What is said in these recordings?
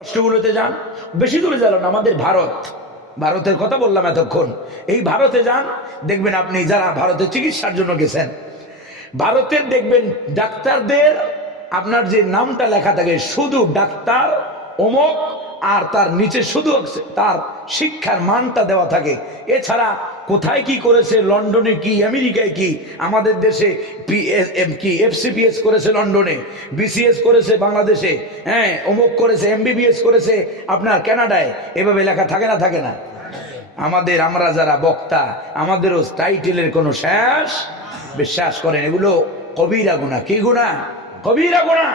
রাষ্ট্রগুলোতে যান, বেশি দূরে যান, আমাদের ভারতের কথা বললাম এতক্ষণ। এই ভারতে যান, দেখবেন আপনি যারা ভারতে চিকিৎসার জন্য গেছেন, ভারতের দেখবেন ডাক্তারদের আপনার যে নামটা লেখা থাকে শুধু ডাক্তার অমুক, আর তার নিচে শুধু তার শিক্ষার মানটা দেওয়া থাকে। এছাড়া কোথায় কি করেছে, লন্ডনে কি, আমেরিকায় কি, আমাদের দেশে কি এফসিপিএস করেছে লন্ডনে, বিসিএস করেছে বাংলাদেশে, হ্যাঁ অমুক করেছে, এমবিবিএস করেছে আপনার কানাডায়, এভাবে লেখা থাকে না থাকে না? আমরা যারা বক্তা, আমাদেরও টাইটেলের কোনো শেষ। বিশ্বাস করেন এগুলো কবিরা গুনাহ। কি গুনাহ? কবিরা গুনাহ।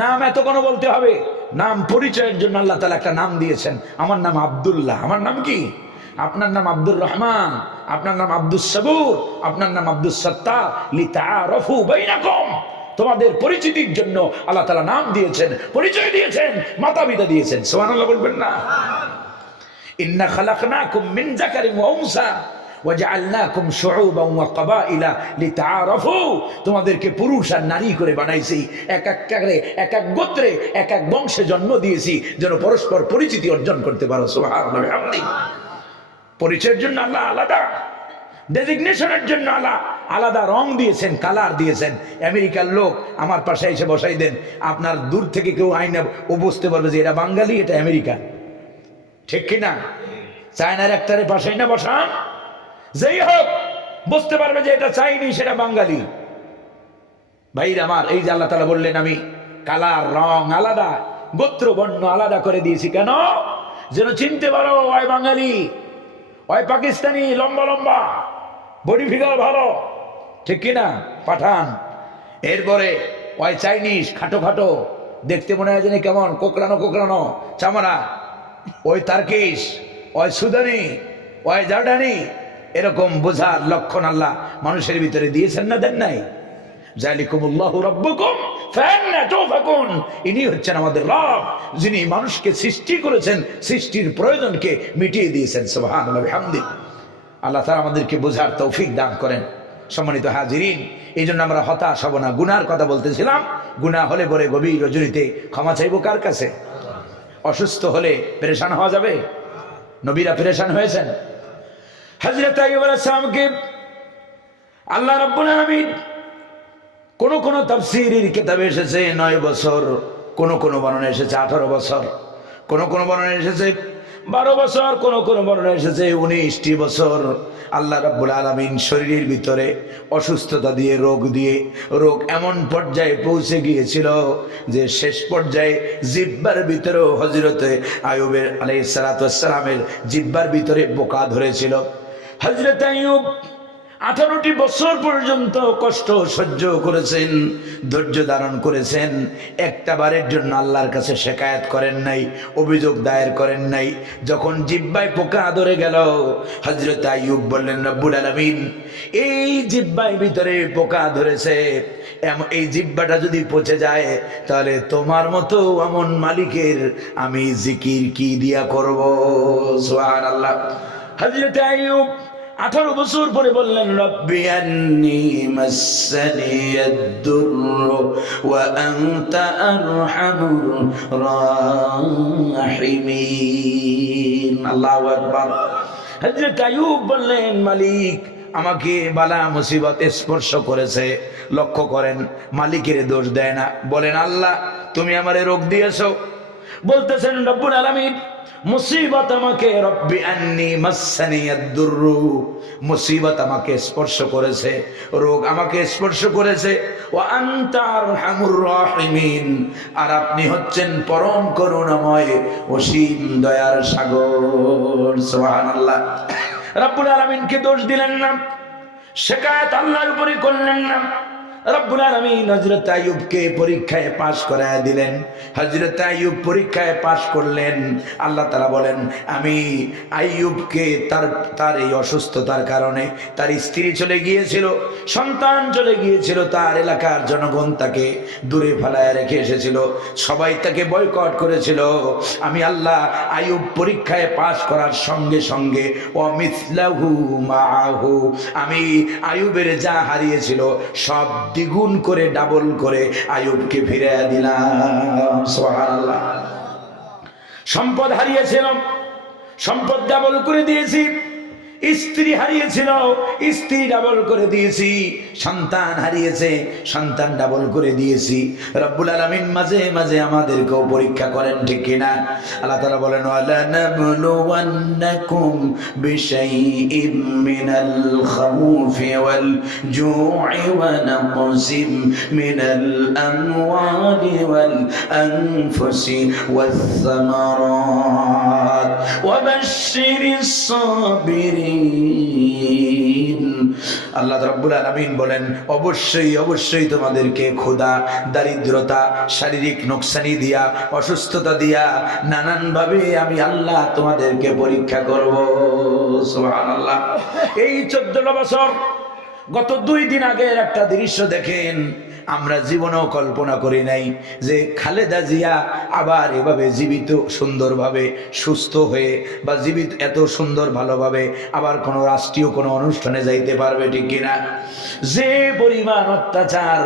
নাম এত কোনো বলতে হবে? নাম পরিচয়ের জন্য আল্লাহ তাআলা একটা নাম দিয়েছেন। আমার নাম আব্দুল্লাহ। আমার নাম কি? আপনার নাম আব্দুর রহমান, আপনার নাম আব্দুস সাবুর, আপনার নাম আব্দুস সাত্তার, লিতাআরাফু বাইনাকুম। তোমাদের পরিচিতির জন্য আল্লাহ তাআলা নাম দিয়েছেন, পরিচয় দিয়েছেন, মাতা পিতা দিয়েছেন। সুবহানাল্লাহ বলবেন না? ইন্না খালাকনাকুম মিন যাকারিন ওয়া উনসা ওয়াজআলনাকুম শুউবান ওয়া ক্বাবাইলা লিতাআরাফু। তোমাদেরকে পুরুষ আর নারী করে বানাইছি, এক এক গোত্রে এক এক বংশে জন্ম দিয়েছি, যেন পরস্পর পরিচিতি অর্জন করতে পারো। সুবহানাল্লাহ ওয়া বিহামদিহি। পরিচয়ের জন্য আল্লাহ আলাদা, ডেজিগনেশনের জন্য আল্লাহ আলাদা রং দিয়েছেন, কালার দিয়েছেন। আমেরিকার লোক আমার পাশে এসে বসাই দেন, আপনার দূর থেকে কেউ আইনা ও বুঝতে পারবে যে এটা বাঙালি, এটা আমেরিকা। ঠিক কিনা? চায়নার একটারে পাশে না বসান, যেই হোক বুঝতে পারবে যে এটা চাইনি, সেটা বাঙালি। ভাইর আমার, এই যে আল্লাহ তাআলা বললেন আমি কালার রং আলাদা, গোত্র বর্ণ আলাদা করে দিয়েছি। কেন? যেন চিনতে পারো ওই বাঙালি, ওই পাকিস্তানি লম্বা লম্বা, বডি ফিগার ভালো, ঠিক কিনা, পাঠান। এরপরে ওই চাইনিজ খাটো খাটো, দেখতে মনে হয় যেন কেমন কোকড়ানো কোকড়ানো চামড়া, ওই তার্কিশ, ওই সুদানি, ওই জর্ডানি, এরকম বোঝার লক্ষণ আল্লাহ মানুষের ভিতরে দিয়েছেন না দেন নাই? জালিকুমুল্লাহু রাব্বুকুম ফাআন্না তুফাকুন। ইনি হচ্ছেন আমাদের রব, যিনি মানুষকে সৃষ্টি করেছেন, সৃষ্টির প্রয়োজনকে মিটিয়ে দিয়েছেন। সুবহানাল্লাহ ওয়া বিহামদিহি। আল্লাহ তাআলা আমাদেরকে বোঝার তৌফিক দান করেন। সম্মানিত হাজিরিন, এই জন্য আমরা হতাশ হব না। গুনার কথা বলতেছিলাম, গুনাহ হলে পরে গভীর রজনীতে ক্ষমা চাইব কার কাছে? অসুস্থ হলে পেরেশান হওয়া যাবে? নবীরা পেরেশান হয়েছেন। হযরত আইয়ুব আলাইহিস সালামকে আল্লাহ রাব্বুল আলামিন, কোন তাফসীরের কিতাবে এসেছে 9 বছর, কোন বর্ণনা এসেছে 18 বছর, কোন বর্ণনা এসেছে 12 বছর, কোন বর্ণনা এসেছে 19টি বছর। আল্লাহ রাব্বুল আলামিন শরীরের ভিতরে অসুস্থতা দিয়ে, রোগ এমন পর্যায়ে পৌঁছে গিয়েছিল যে শেষ পর্যায়ে জিহ্বার ভিতরেও হযরতে আইয়ুবের আলাইহিস সালাতু ওয়াস সালামের জিহ্বার ভিতরে পোকা ধরেছিল। হযরত আইয়ুব 18টি বছর পর্যন্ত কষ্ট সহ্য করেছেন, ধৈর্য ধারণ করেছেন। একটা বারের জন্য আল্লাহর কাছে শিকায়াত করেন নাই, অভিযোগ দায়ের করেন নাই। যখন জিহ্বায় পোকা ধরে গেল, হযরত আইয়ুব বললেন, রব্বুল আলামিন, এই জিহ্বার ভিতরে পোকা ধরেছে, এই জিহ্বাটা যদি পচে যায়, তাহলে তোমার মতো এমন মালিকের আমি জিকির কি দিয়া করব? সুবহানাল্লাহ। হযরত আইয়ুব 18 বছর পরে বললেন, রব্বি আন্নী মাসসানিয়াদ-দুররু ওয়া আনতা আরহামুর রাহিমিন। আল্লাহু আকবার। হযরত আইয়ুব বললেন, মালিক, আমাকে বালা মুসিবত স্পর্শ করেছে। লক্ষ্য করেন, মালিকের দোষ দেয় না, বলেন আল্লাহ তুমি আমারে রোগ দিয়েছো। বলতেছেন রব্বুল আলামিন, মুসিবত আমাকে, রব্বি আন্নী মাসসানিয়াদ-দুররু, মুসিবত আমাকে স্পর্শ করেছে, রোগ আমাকে স্পর্শ করেছে। ওয়া আনতা আরহামুর রাহিমিন, আর আপনি হচ্ছেন পরম করুণাময়, অসীম দয়ার সাগর। সুবহানাল্লাহ। রব্বুল আলামিনকে দোষ দিলেন না, শিকায়াত আল্লাহর উপরে করলেন না। রব্বুল আলামিন হযরত আইয়ুবকে পরীক্ষায় পাশ করায় দিলেন। হযরত আইয়ুব পরীক্ষায় পাশ করলেন। আল্লাহ তাআলা বলেন, আমি আইয়ুবকে তার এই অসুস্থতার কারণে তার স্ত্রী চলে গিয়েছিল, সন্তান চলে গিয়েছিল, তার এলাকার জনগণ তাকে দূরে ফেলায় রেখে এসেছিল, সবাই তাকে বয়কট করেছিল। আমি আল্লাহ আইয়ুব পরীক্ষায় পাশ করার সঙ্গে সঙ্গে ওয়ামিসলাহু মাআহু, আমি আইয়ুবের যা হারিয়েছিল সব দ্বিগুণ করে, ডাবল করে আইয়ুবকে ফিরিয়ে দিলাম। সুবহানাল্লাহ। সম্পদ হারিয়েছিল, সম্পদ ডাবল করে দিয়েছি। স্ত্রী হারিয়েছিল, স্ত্রী ডাবল করে দিয়েছি। সন্তান হারিয়েছে, সন্তান ডাবল করে দিয়েছি। রব্বুল আলামিন মাঝে মাঝে আমাদেরকেও পরীক্ষা করেন, ঠিক কিনা? আল্লাহ তাআলা বলেন, ওয়ালানাবলুওয়ান্নাকুম বিশাইইম মিনাল খাউফি ওয়াল জু'i ওয়া নাকসিম মিনাল আমওয়ালি ওয়াল আনফুসি ওয়াস সামারাত ওয়া বাশশিরিস সাবিরিন। আল্লাহ রাব্বুল আলামিন বলেন, অবশ্যই অবশ্যই তোমাদেরকে ক্ষুধা, দারিদ্রতা, শারীরিক নোকসানি দিয়া, অসুস্থতা দিয়া নানান ভাবে আমি আল্লাহ তোমাদেরকে পরীক্ষা করব। সুবহানাল্লাহ। এই 14 বছর, গত 2 দিন আগের একটা দৃশ্য দেখেন, আমরা জীবনেও কল্পনা করি নাই যে খালেদা জিয়া আবার এভাবে জীবিত সুন্দরভাবে সুস্থ হয়ে বা জীবিত এত সুন্দর ভালোভাবে আবার কোনো রাষ্ট্রীয় কোনো অনুষ্ঠানে যাইতে পারবে, ঠিক কিনা? যে পরিমাণ অত্যাচার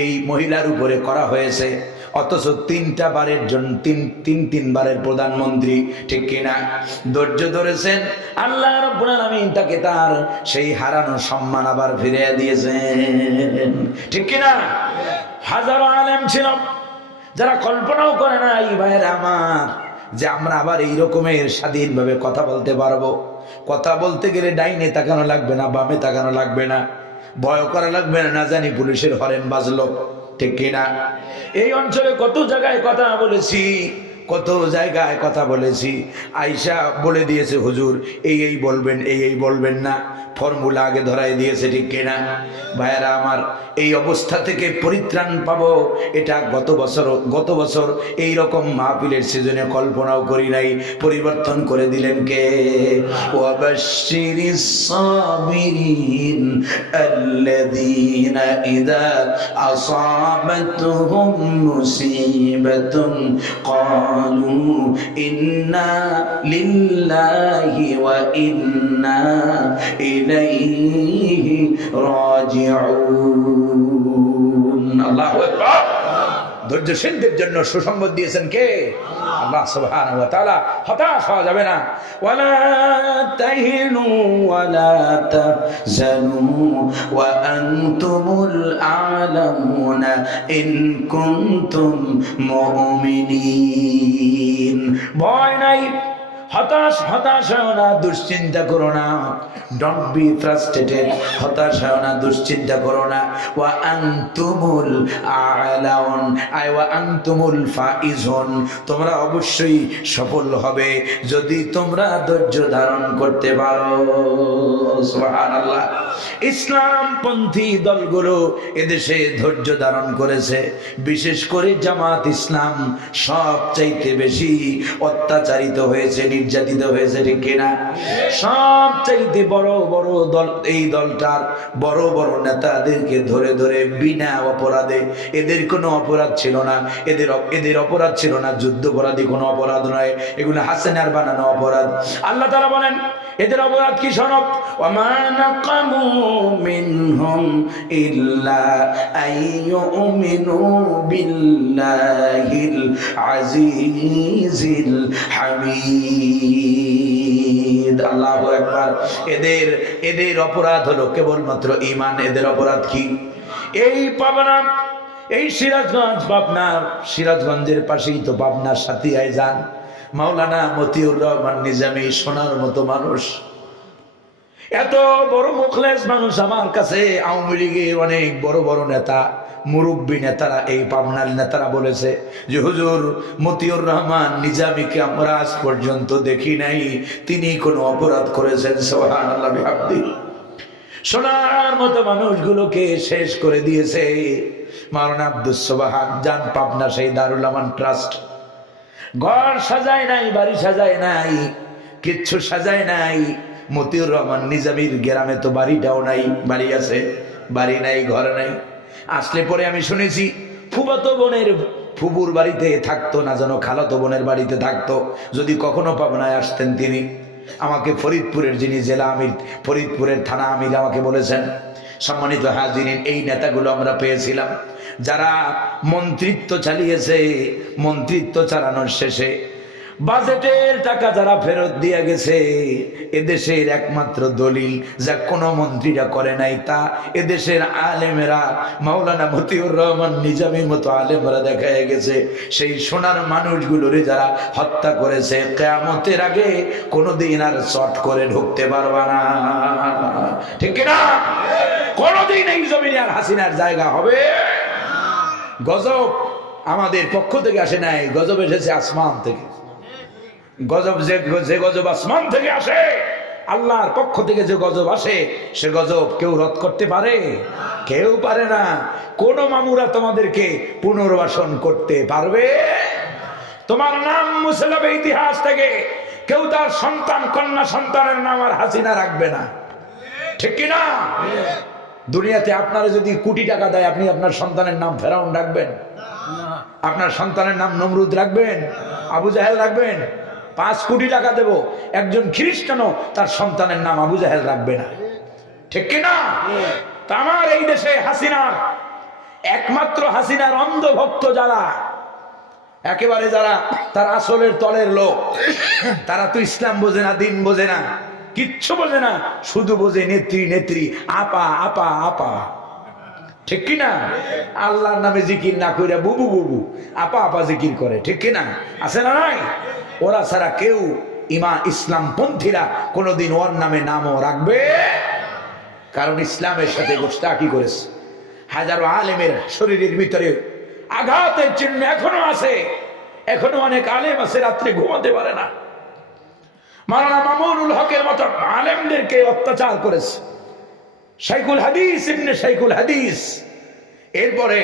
এই মহিলার উপরে করা হয়েছে, অথচ 3টা বারের জন্য তিনবারের প্রধানমন্ত্রী, ঠিক কিনা? ধৈর্য ধরেছেন, আল্লাহ রাব্বুল আলামিন তাকে তার সেই হারানো সম্মান আবার ফিরিয়ে দিয়েছেন, ঠিক কিনা? হাজারো আলেম ছিল যারা কল্পনাও করে না এই ভাইয়েরা আমার, যে আমরা আবার এই রকমের স্বাধীনভাবে কথা বলতে পারবো। কথা বলতে গেলে ডাইনে তাকানো লাগবে না, বামে তাকানো লাগবে না, ভয় করা লাগবে না, না জানি পুলিশের হরেন বাজলো, ঠিক কিনা? এই অঞ্চলে কত জায়গায় কথা বলেছি, কত জায়গায় কথা বলেছি। আয়েশা বলে দিয়েছে, হুজুর এই এই বলবেন, এই এই বলবেন না, ফর্মুলা আগে ধরাই দিয়েছে, ঠিক কিনা? ভাইয়েরা আমার, এই অবস্থা থেকে পরিত্রাণ পাবো এটা গত বছর এই রকম মাহফিলের সিজনে কল্পনাও করি নাই। পরিবর্তন করে দিলেন কে? ওয়াবাশশিরিস সাবিরিন আল্লাযীনা ইযা আসাবাতুহুম মুসিবাতুন ক্বালু ইন্না লিল্লাহি ওয়া ইন্না ইলাইহি রাজিউন। আল্লাহু আকবার। ধৈর্যশীলদের জন্য সুসংবাদ দিয়েছেন কে? আল্লাহ সুবহানাহু ওয়া তাআলা। হতাশ হওয়া যাবে না। ওয়ালা তাহিনু ওয়ালা তাহজানু ওয়া আনতুমুল আ'লামুনা ইন কুনতুম মুমিনিন। ভয় নাই, হতাশ হয় না, দুশ্চিন্তা করো না। Don't be frustrated. হতাশ হয় না, দুশ্চিন্তা করো না। ওয়া আনতুমুল আ'লাউন আই ওয়া আনতুমুল ফাইজুন। তোমরা অবশ্যই সফল হবে যদি তোমরা ধৈর্য ধারণ করতে পারো। সুবহানাল্লাহ। ইসলামপন্থী দলগুলো এদেশে ধৈর্য ধারণ করেছে, বিশেষ করে জামাত ইসলাম সবচাইতে বেশি অত্যাচারিত হয়েছে, নির্যাতিত হয়েছে, ঠিক কিনা? সবচাইতে বড় বড় দল, এই দলটার বড় বড় নেতাদেরকে ধরে ধরে বিনা অপরাধে, এদের কোনো অপরাধ ছিল না, এদের অপরাধ ছিল না, যুদ্ধপরাধী কোনো অপরাধ নয়, এগুলো হাসিনার বানানো অপরাধ। আল্লাহ তাআলা বলেন এদের অপরাধ কি? শোনো, ওয়ামা নাকামু মিনহুম ইল্লা আইয়ুমিনু বিল্লাহিল আজিজিল হামিদ। আল্লাহু আকবার। এদের অপরাধ হলো কেবলমাত্র ঈমান। এদের অপরাধ কি? এই পাবনা, এই সিরাজগঞ্জের পাশেই তো পাবনার সাথিয়ায় যান, মাওলানা মতিউর রহমান নিজামী, সোনার মতো মানুষ, এত বড় মুখলেস মানুষ। আমার কাছে আওয়ামী লীগের অনেক বড় বড় নেতা, মুরব্বী নেতারা, এই পাবনার নেতারা বলেছে যে হুজুর মতিউর রহমান নিজামীকে আমরা আজ পর্যন্ত দেখি নাই তিনি কোনো অপরাধ করেছেন। সুবহানাল্লাহ বিহামদি। সোনার মতো মানুষগুলোকে শেষ করে দিয়েছে। মাওলানা আব্দুস সোবহান যান পাবনা, সেই দারুল আমান ট্রাস্ট, ঘর সাজায় নাই, বাড়ি সাজায় নাই, কিচ্ছু সাজায় নাই। মতিউর রহমান নিজামীর গ্রামে তো বাড়িটাও নাই, বাড়ি আছে, বাড়ি নাই, ঘর নাই। আসলে পরে আমি শুনেছি ফুফাতো বোনের ফুবুর বাড়িতে থাকতো, না যেন খালাতো বোনের বাড়িতে থাকতো। যদি কখনো পাবনায় আসতেন তিনি, আমাকে ফরিদপুরের যিনি জেলা আমির, ফরিদপুরের থানা আমির আমাকে বলেছেন, সম্মানিত হাজিরিন, এই নেতাগুলো আমরা পেয়েছিলাম যারা মন্ত্রিত্ব চালিয়েছে। মন্ত্রিত্ব চালানোর শেষে বাজেটের টাকা যারা ফেরত দিয়ে গেছে, এদেশের একমাত্র দলিল যা কোনো মন্ত্রীরা করে নাই, তা এদেশের আলেমেরা, মাওলানা মতিউর রহমান নিজামীর মতো আলেমরা দেখায় গেছে। সেই সোনার মানুষগুলোরে যারা হত্যা করেছে, কিয়ামতের আগে কোনোদিন আর চট করে ঢুকতে পারবা না, ঠিক কিনা? কোনোদিন এই জমিনে আর হাসিনার জায়গা হবে। গজব আমাদের পক্ষ থেকে আসে নাই, গজব এসেছে আসমান থেকে। গজব যে গজব আসমান থেকে আসে, আল্লাহর পক্ষ থেকে যে গজব আসে, সে গজব কেউ রদ করতে পারে? কেউ পারে না। কোন মামুরা তোমাদেরকে পুনর্বাসন করতে পারবে? তোমার নাম মুছে যাবে ইতিহাস থেকে। কেউ তার সন্তান, কন্যা সন্তানের নাম আর হাসিনা রাখবে না, ঠিক কিনা? দুনিয়াতে আপনারা যদি কোটি টাকা দেয়, আপনি আপনার সন্তানের নাম ফেরাউন রাখবেন? আপনার সন্তানের নাম নমরুদ রাখবেন? আবু জাহেল রাখবেন? 5 কোটি টাকা দেব, একজন খ্রিস্টানও তার সন্তানের নাম আবু জাহেল রাখবে না, ঠিক কিনা? তা আমার এই দেশে হাসিনার, একমাত্র হাসিনার অন্ধভক্ত যারা, একেবারে যারা তার আসলের তলের লোক, তারা তো ইসলাম বোঝে না, দিন বোঝে না, কিচ্ছু বোঝে না, শুধু বোঝে নেত্রী নেত্রী, আপা আপা আপা, ঠিক কিনা? আল্লাহর নামে জিকির না কইরা বুবু বুবু আপা আপা জিকির করে, ঠিক কিনা? আছে না নাই? ওরা ছাড়া কেউ, ইসলাম পন্থীরা কোনোদিন ওর নামে নামও রাখবে, কারণ ইসলামের সাথে গোস্তাকি করেছে। হাজারো আলেমের শরীরের ভিতরে আঘাতের চিহ্ন এখনো আছে, এখনো অনেক আলেম আছে রাত্রে ঘুমাতে পারে না। মাওলানা মামুনুল হকের মতো আলেমদেরকে অত্যাচার করেছে শাইখুল হাদিস ইবনে শাইখুল হাদিস। এরপরে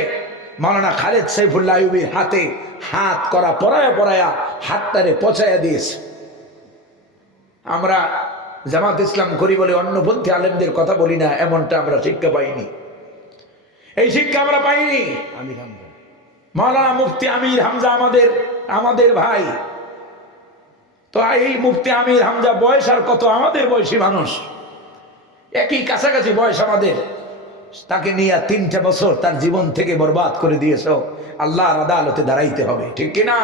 মাওলানা খালেদ সাইফুল্লাহ আইয়ুবীর হাতে হাত করা পরায়া হাতটারে পচাইয়া দিয়েছে। আমরা জামাত ইসলাম করি বলে অন্যপন্থী আলেমদের কথা বলি না, এমনটা আমরা শিক্ষা পাইনি। এই শিক্ষা আমরা পাইনি। মাওলানা মুফতি আমির হামজা আমাদের ভাই। তো এই মুফতি আমির হামজা বয়স আর কত, আমাদের বয়সী মানুষ, একই কাছাকাছি বয়স আমাদের। তাকে নিয়ে 3টা বছর তার জীবন থেকে বরবাদ করে দিয়েছ। আল্লাহর আদালতে দাঁড়াইতে হবে, ঠিক কিনা?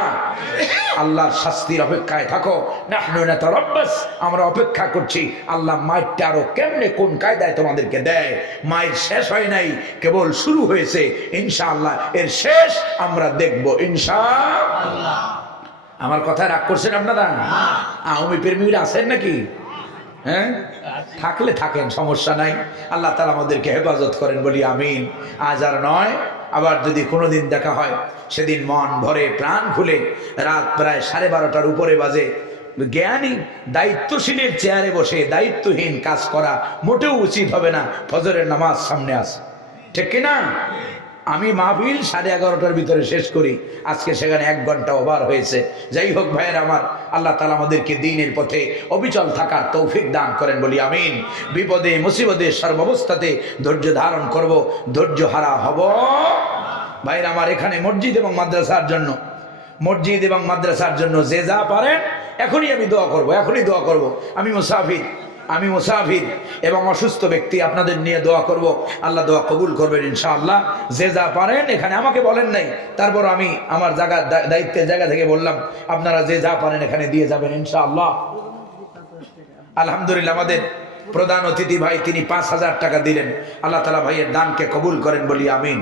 আল্লাহর শাস্তির অপেক্ষায় থাকো। নাহনু নাতারাব্বাস, আমরা অপেক্ষা করছি আল্লাহ মাইরটা আরো কেমনে, কোন কায়দায় তোমাদেরকে দেয়। মায়ের শেষ হয় নাই, কেবল শুরু হয়েছে। ইনশাআল্লাহ এর শেষ আমরা দেখব ইনশাআল্লাহ। আমার কথায় রাগ করছেন আপনারা? আওয়ামী প্রেমীরা আছেন নাকি? হ্যাঁ, থাকলে থাকেন, সমস্যা নাই। আল্লাহ তাআলা আমাদেরকে হেফাজত করেন বলি আমিন। আজ আর নয়, আবার যদি কোনোদিন দেখা হয়, সেদিন মন ভরে প্রাণ খুলে, রাত প্রায় 12:30টার উপরে বাজে, জ্ঞানী দায়িত্বশীলের চেয়ারে বসে দায়িত্বহীন কাজ করা মোটেও উচিত হবে না। ফজরের নামাজ সামনে আছে, ঠিক কিনা? আমি মাহফিল 11:30টার ভিতরে শেষ করি, আজকে সেখানে 1 ঘন্টা ওভার হয়েছে। যাই হোক ভাইয়ের আমার, আল্লাহ তাআলা আমাদেরকে দ্বীনের পথে অবিচল থাকার তৌফিক দান করেন বলি আমিন। বিপদে মুসিবতে সর্বাবস্থাতে ধৈর্য ধারণ করব, ধৈর্য হারা হব। ভাইয়ের আমার, এখানে মসজিদ এবং মাদ্রাসার জন্য যে যা পারেন, এখনই আমি দোয়া করব। আমি মুসাফির এবং অসুস্থ ব্যক্তি, আপনাদের নিয়ে দোয়া করব। আল্লাহ দোয়া কবুল করবেন ইনশাআল্লাহ। যে যা পারেন, এখানে আমাকে বলেন নাই, তারপর আমি আমার দায়িত্বের জায়গা থেকে বললাম, আপনারা যে যা পারেন এখানে দিয়ে যাবেন ইনশাআল্লাহ। আলহামদুলিল্লাহ, আমাদের প্রধান অতিথি ভাই, তিনি 5,000 টাকা দিলেন। আল্লাহ তাআলা ভাইয়ের দানকে কবুল করেন বলি আমিন।